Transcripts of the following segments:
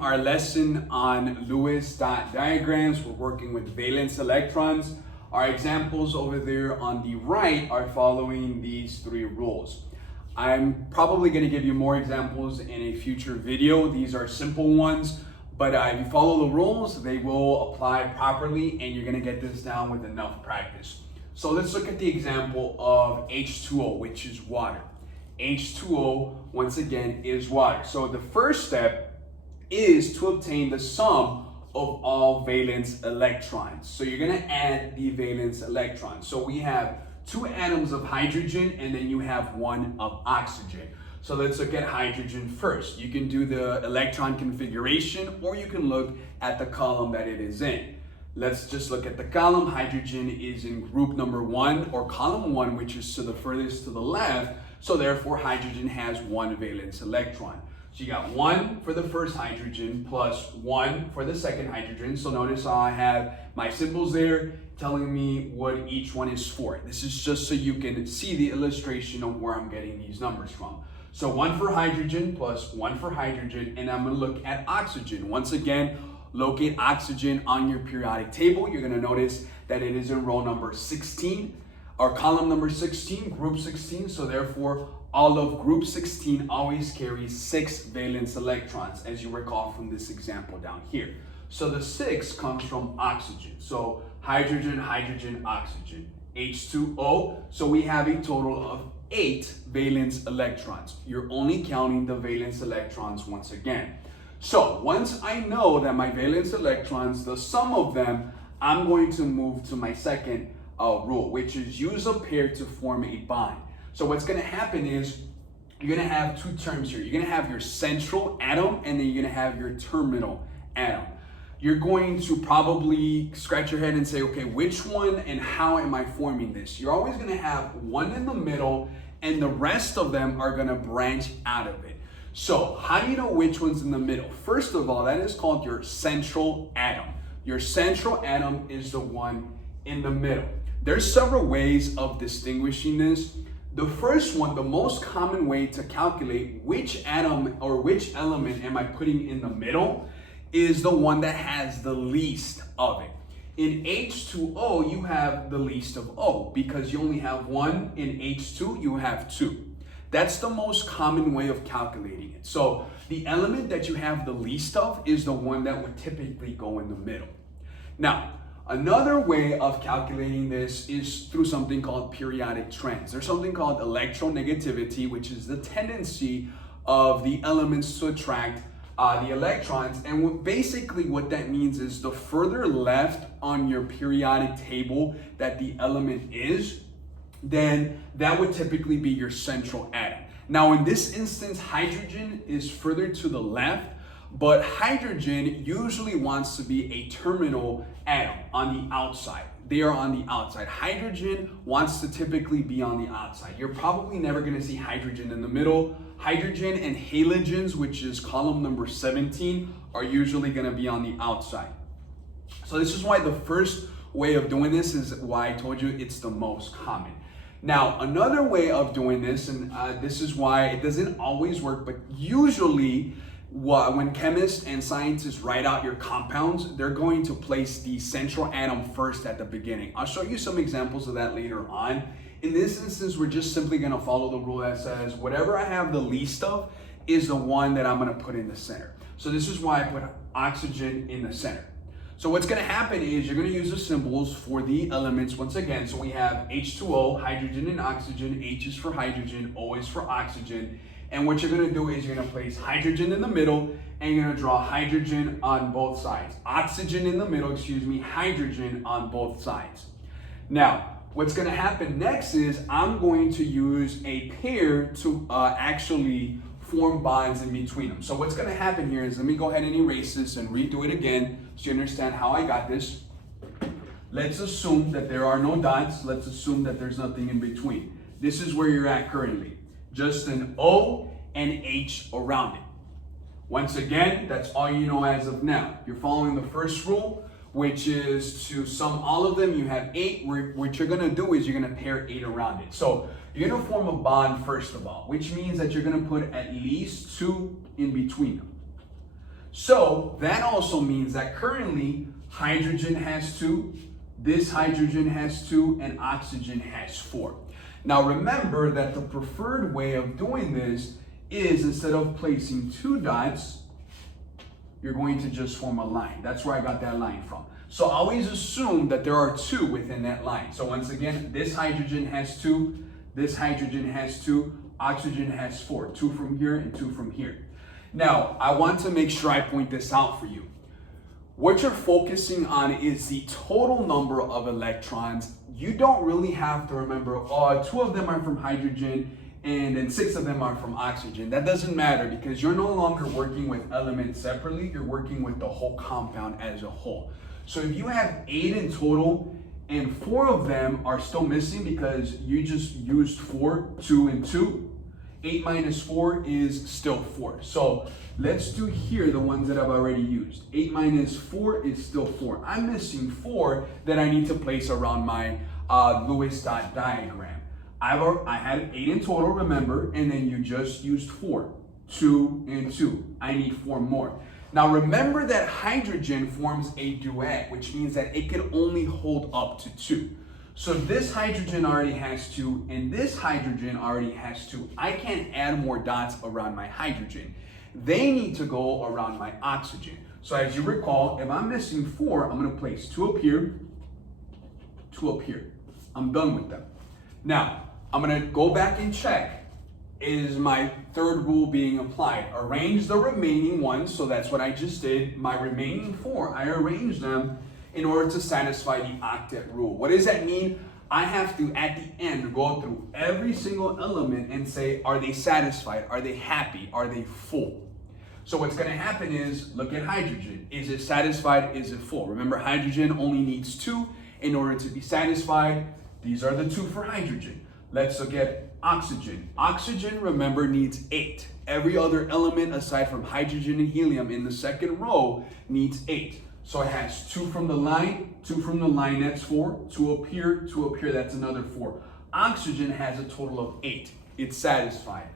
Our lesson on Lewis dot diagrams. We're working with valence electrons. Our examples over there on the right are following these three rules. I'm probably going to give you more examples in a future video. These are simple ones, but if you follow the rules, they will apply properly and you're going to get this down with enough practice. So let's look at the example of H2O, which is water. H2O, once again, is water. So the first step is to obtain the sum of all valence electrons. So you're going to add the valence electrons. So we have two atoms of hydrogen and then you have one of oxygen. So let's look at hydrogen first. You can do the electron configuration or you can look at the column that it is in. Let's just look at the column. Hydrogen is in group number 1 or column 1, which is to the furthest to the left. So therefore hydrogen has one valence electron. So you got 1 for the first hydrogen plus 1 for the second hydrogen. So notice how I have my symbols there telling me what each one is for. This is just so you can see the illustration of where I'm getting these numbers from. So 1 for hydrogen plus 1 for hydrogen, and I'm going to look at oxygen. Once again, locate oxygen on your periodic table. You're going to notice that it is in row number 16 or column number 16, group 16. So therefore, all of group 16 always carries 6 valence electrons, as you recall from this example down here. So the 6 comes from oxygen. So hydrogen, hydrogen, oxygen, H2O. So we have a total of 8 valence electrons. You're only counting the valence electrons once again. So once I know that my valence electrons, the sum of them, I'm going to move to my second rule, which is use a pair to form a bond. So what's going to happen is you're going to have two terms here. You're going to have your central atom and then you're going to have your terminal atom. You're going to probably scratch your head and say, okay, which one and how am I forming this? You're always going to have one in the middle and the rest of them are going to branch out of it. So how do you know which one's in the middle? First of all, that is called your central atom. Your central atom is the one in the middle. There's several ways of distinguishing this. The first one, the most common way to calculate which atom or which element am I putting in the middle is the one that has the least of it. In H2O, you have the least of O because you only have one. In H2, you have 2. That's the most common way of calculating it. So the element that you have the least of is the one that would typically go in the middle. Now, another way of calculating this is through something called periodic trends. There's something called electronegativity, which is the tendency of the elements to attract the electrons. And basically what that means is the further left on your periodic table that the element is, then that would typically be your central atom. Now in this instance, hydrogen is further to the left, but hydrogen usually wants to be a terminal atom on the outside. They are on the outside. Hydrogen wants to typically be on the outside. You're probably never going to see hydrogen in the middle. Hydrogen and halogens, which is column number 17, are usually going to be on the outside. So this is why the first way of doing this is why I told you it's the most common. Now, another way of doing this, and this is why it doesn't always work, but usually when chemists and scientists write out your compounds, they're going to place the central atom first at the beginning. I'll show you some examples of that later on. In this instance, we're just simply going to follow the rule that says whatever I have the least of is the one that I'm going to put in the center. So this is why I put oxygen in the center. So what's going to happen is you're going to use the symbols for the elements once again. So we have H2O, hydrogen and oxygen. H is for hydrogen, O is for oxygen. And what you're going to do is you're going to place hydrogen in the middle and you're going to draw hydrogen on both sides. Oxygen in the middle, hydrogen on both sides. Now, what's going to happen next is I'm going to use a pair to actually form bonds in between them. So what's going to happen here is, let me go ahead and erase this and redo it again so you understand how I got this. Let's assume that there are no dots. Let's assume that there's nothing in between. This is where you're at currently. Just an O and H around it. Once again, that's all you know as of now. You're following the first rule, which is to sum all of them. You have 8. What you're going to do is you're going to pair 8 around it. So you're going to form a bond first of all, which means that you're going to put at least 2 in between them. So that also means that currently hydrogen has 2, this hydrogen has 2, and oxygen has 4. Now remember that the preferred way of doing this is, instead of placing 2 dots, you're going to just form a line. That's where I got that line from. So always assume that there are 2 within that line. So once again, this hydrogen has 2, this hydrogen has 2, oxygen has 4, 2 from here and 2 from here. Now, I want to make sure I point this out for you. What you're focusing on is the total number of electrons. You don't really have to remember, oh, 2 of them are from hydrogen and then 6 of them are from oxygen. That doesn't matter because you're no longer working with elements separately, you're working with the whole compound as a whole. So if you have 8 in total and 4 of them are still missing because you just used 4, 2, and 2, 8 minus 4 is still 4. So let's do here the ones that I've already used. 8 minus 4 is still 4. I'm missing 4 that I need to place around my Lewis dot diagram. I had 8 in total, remember, and then you just used 4. 2 and 2. I need 4 more. Now remember that hydrogen forms a duet, which means that it can only hold up to 2. So this hydrogen already has 2, and this hydrogen already has 2. I can't add more dots around my hydrogen. They need to go around my oxygen. So as you recall, if I'm missing 4, I'm going to place 2 up here, 2 up here. I'm done with them. Now, I'm going to go back and check. Is my third rule being applied? Arrange the remaining ones, so that's what I just did. My remaining 4, I arranged them in order to satisfy the octet rule. What does that mean? I have to, at the end, go through every single element and say, are they satisfied? Are they happy? Are they full? So what's going to happen is, look at hydrogen. Is it satisfied? Is it full? Remember, hydrogen only needs 2 in order to be satisfied. These are the 2 for hydrogen. Let's look at oxygen. Oxygen, remember, needs 8. Every other element aside from hydrogen and helium in the second row needs 8. So it has 2 from the line, 2 from the line, that's 4. 2 up here, 2 up here, that's another 4. Oxygen has a total of 8. It's satisfied.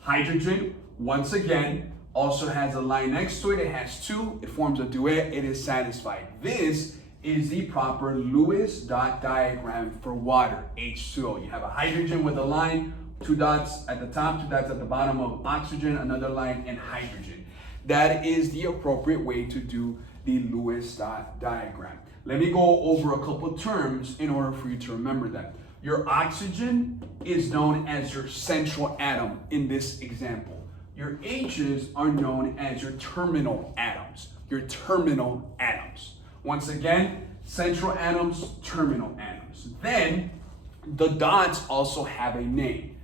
Hydrogen, once again, also has a line next to it. It has 2. It forms a duet. It is satisfied. This is the proper Lewis dot diagram for water, H2O. You have a hydrogen with a line, 2 dots at the top, 2 dots at the bottom of oxygen, another line, and hydrogen. That is the appropriate way to do the Lewis dot diagram. Let me go over a couple terms in order for you to remember that. Your oxygen is known as your central atom in this example. Your H's are known as your terminal atoms. Your terminal atoms. Once again, central atoms, terminal atoms. Then the dots also have a name.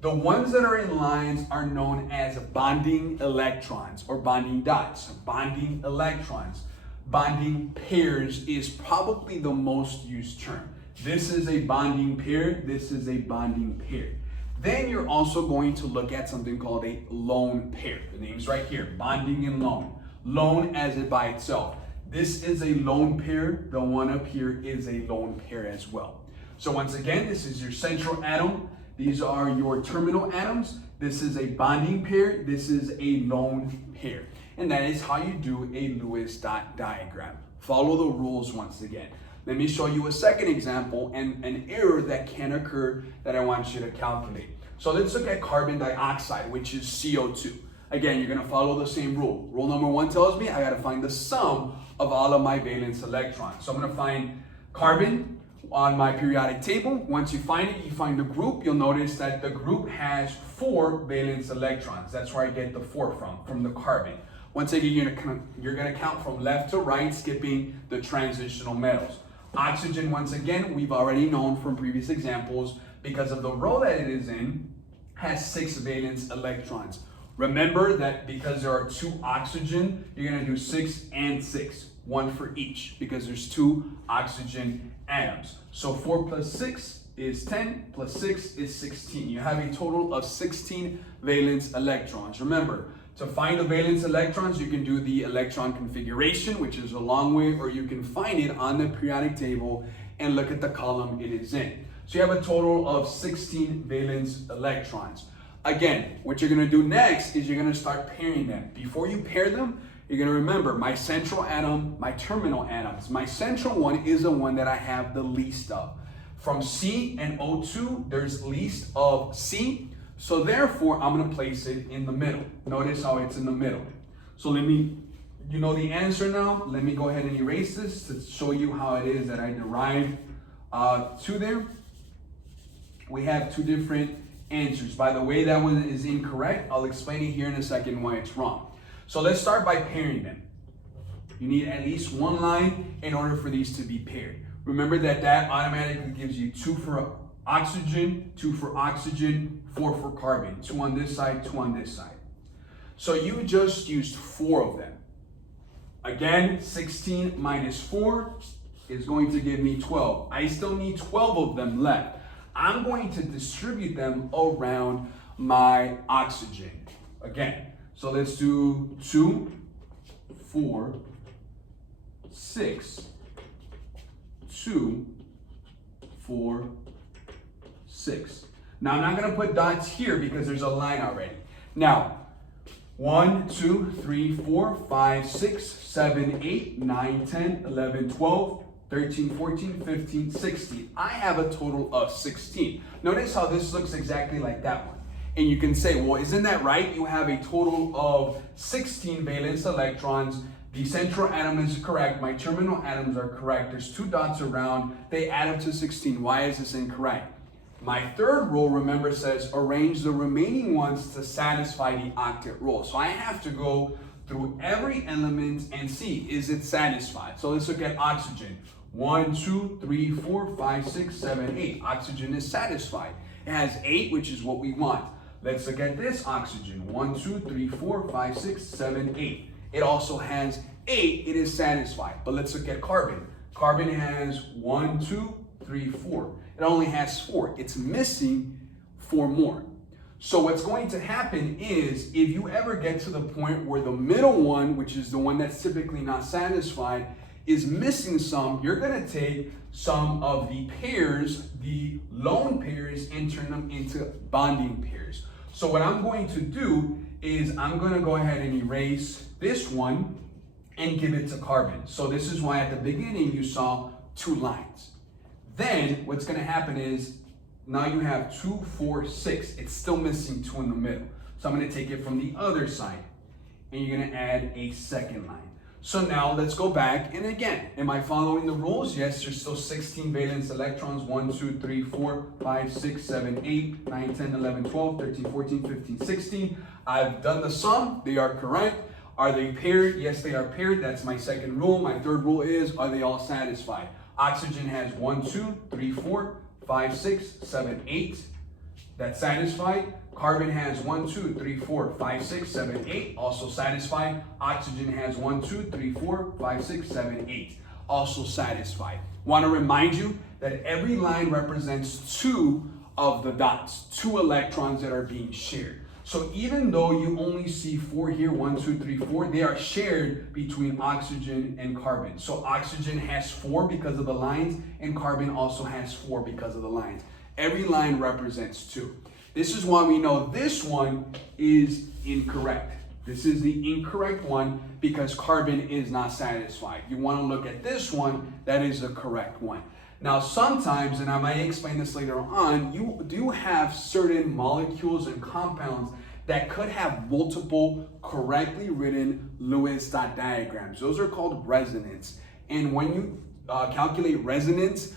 The ones that are in lines are known as bonding electrons or bonding dots, bonding electrons. Bonding pairs is probably the most used term. This is a bonding pair, this is a bonding pair. Then you're also going to look at something called a lone pair. The name's right here, bonding and lone. Lone as it by itself. This is a lone pair, the one up here is a lone pair as well. So once again, this is your central atom. These are your terminal atoms. This is a bonding pair. This is a lone pair. And that is how you do a Lewis dot diagram. Follow the rules once again. Let me show you a second example and an error that can occur that I want you to calculate. So let's look at carbon dioxide, which is CO2. Again, you're going to follow the same rule. Rule number 1 tells me I got to find the sum of all of my valence electrons. So I'm going to find carbon on my periodic table. Once you find it, you find the group. You'll notice that the group has 4 valence electrons. That's where I get the 4 from the carbon. Once again, you're going to count from left to right, skipping the transitional metals. Oxygen, once again, we've already known from previous examples, because of the row that it is in, has 6 valence electrons. Remember that because there are 2 oxygen, you're going to do 6 and 6, 1 for each, because there's 2 oxygen atoms. So 4 plus 6 is 10, plus 6 is 16. You have a total of 16 valence electrons. Remember, to find the valence electrons, you can do the electron configuration, which is a long way, or you can find it on the periodic table and look at the column it is in. So you have a total of 16 valence electrons. Again, what you're going to do next is you're going to start pairing them. Before you pair them, you're gonna remember my central atom, my terminal atoms. My central one is the one that I have the least of. From C and O2, there's least of C. So therefore, I'm gonna place it in the middle. Notice how it's in the middle. So you know the answer now. Let me go ahead and erase this to show you how it is that I derived to there. We have two different answers. By the way, that one is incorrect. I'll explain it here in a second why it's wrong. So let's start by pairing them. You need at least one line in order for these to be paired. Remember that automatically gives you 2 for oxygen, 2 for oxygen, 4 for carbon. 2 on this side, 2 on this side. So you just used 4 of them. Again, 16 minus 4 is going to give me 12. I still need 12 of them left. I'm going to distribute them around my oxygen. Again, so let's do 2, 4, 6, 2, 4, 6. Now I'm not going to put dots here because there's a line already. Now, 1, 2, 3, 4, 5, 6, 7, 8, 9, 10, 11, 12, 13, 14, 15, 16. I have a total of 16. Notice how this looks exactly like that one. And you can say, well, isn't that right? You have a total of 16 valence electrons. The central atom is correct. My terminal atoms are correct. There's 2 dots around. They add up to 16. Why is this incorrect? My third rule, remember, says arrange the remaining ones to satisfy the octet rule. So I have to go through every element and see, is it satisfied? So let's look at oxygen. 1, 2, 3, 4, 5, 6, 7, 8. Oxygen is satisfied. It has 8, which is what we want. Let's look at this oxygen. 1, 2, 3, 4, 5, 6, 7, 8. It also has 8. It is satisfied. But let's look at carbon. Carbon has 1, 2, 3, 4. It only has 4. It's missing 4 more. So what's going to happen is if you ever get to the point where the middle one, which is the one that's typically not satisfied, is missing some, you're going to take some of the pairs, the lone pairs, and turn them into bonding pairs. So what I'm going to do is I'm going to go ahead and erase this one and give it to carbon. So this is why at the beginning you saw 2 lines. Then what's going to happen is now you have 2, 4, 6. It's still missing 2 in the middle. So I'm going to take it from the other side and you're going to add a second line. So now let's go back, and again, am I following the rules? Yes, there's still 16 valence electrons. 1, 2, 3, 4, 5, 6, 7, 8, 9, 10, 11, 12, 13, 14, 15, 16. I've done the sum. They are correct. Are they paired? Yes, they are paired. That's my second rule. My third rule is, are they all satisfied? Oxygen has 1, 2, 3, 4, 5, 6, 7, 8. That's satisfied. Carbon has 1, 2, 3, 4, 5, 6, 7, 8. Also satisfied. Oxygen has 1, 2, 3, 4, 5, 6, 7, 8. Also satisfied. Want to remind you that every line represents 2 of the dots, 2 electrons that are being shared. So even though you only see 4 here, 1, 2, 3, 4, they are shared between oxygen and carbon. So oxygen has 4 because of the lines, and carbon also has 4 because of the lines. Every line represents 2. This is why we know this one is incorrect. This is the incorrect one because carbon is not satisfied. You want to look at this one, that is the correct one. Now sometimes, and I might explain this later on, you do have certain molecules and compounds that could have multiple correctly written Lewis dot diagrams. Those are called resonance. And when you calculate resonance,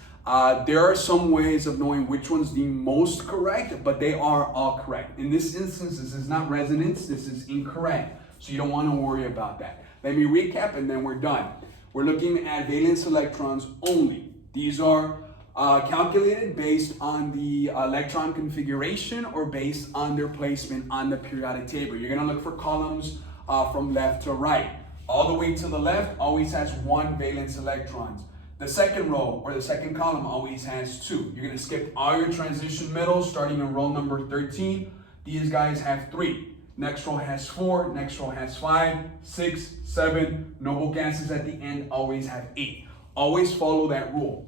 there are some ways of knowing which one's the most correct, but they are all correct. In this instance, this is not resonance, this is incorrect. So you don't want to worry about that. Let me recap and then we're done. We're looking at valence electrons only. These are calculated based on the electron configuration or based on their placement on the periodic table. You're going to look for columns from left to right. All the way to the left always has 1 valence electrons. The second row or the second column always has 2. You're going to skip all your transition middles starting in row number 13. These guys have 3. Next row has 4. Next row has 5, 6, 7. Noble gases at the end always have 8. Always follow that rule.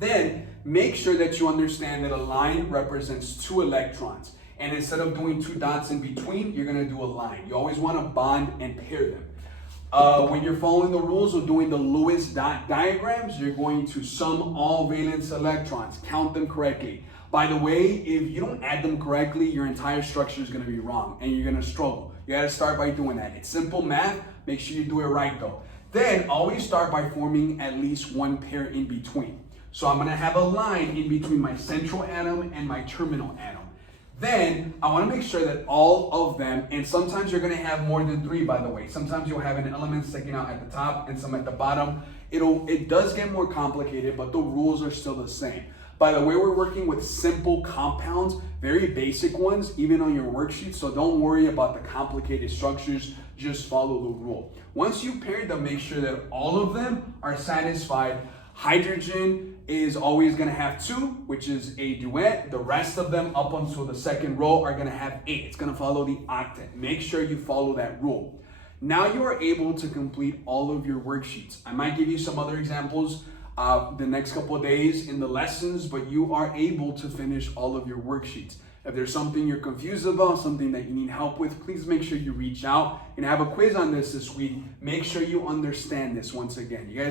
Then make sure that you understand that a line represents 2 electrons. And instead of doing 2 dots in between, you're going to do a line. You always want to bond and pair them. When you're following the rules of doing the Lewis dot diagrams, you're going to sum all valence electrons, count them correctly. By the way, if you don't add them correctly, your entire structure is going to be wrong and you're going to struggle. You got to start by doing that. It's simple math. Make sure you do it right though. Then always start by forming at least one pair in between. So I'm going to have a line in between my central atom and my terminal atom. Then I want to make sure that all of them, and sometimes you're going to have more than 3, by the way. Sometimes you'll have an element sticking out at the top and some at the bottom. It does get more complicated, but the rules are still the same. By the way, we're working with simple compounds, very basic ones, even on your worksheet. So don't worry about the complicated structures. Just follow the rule. Once you pair them, make sure that all of them are satisfied. Hydrogen is always going to have 2, which is a duet. The rest of them up until the second row are going to have 8. It's going to follow the octet. Make sure you follow that rule. Now you are able to complete all of your worksheets. I might give you some other examples the next couple of days in the lessons, but you are able to finish all of your worksheets. If there's something you're confused about, something that you need help with, please make sure you reach out. And I have a quiz on this week. Make sure you understand this once again. You guys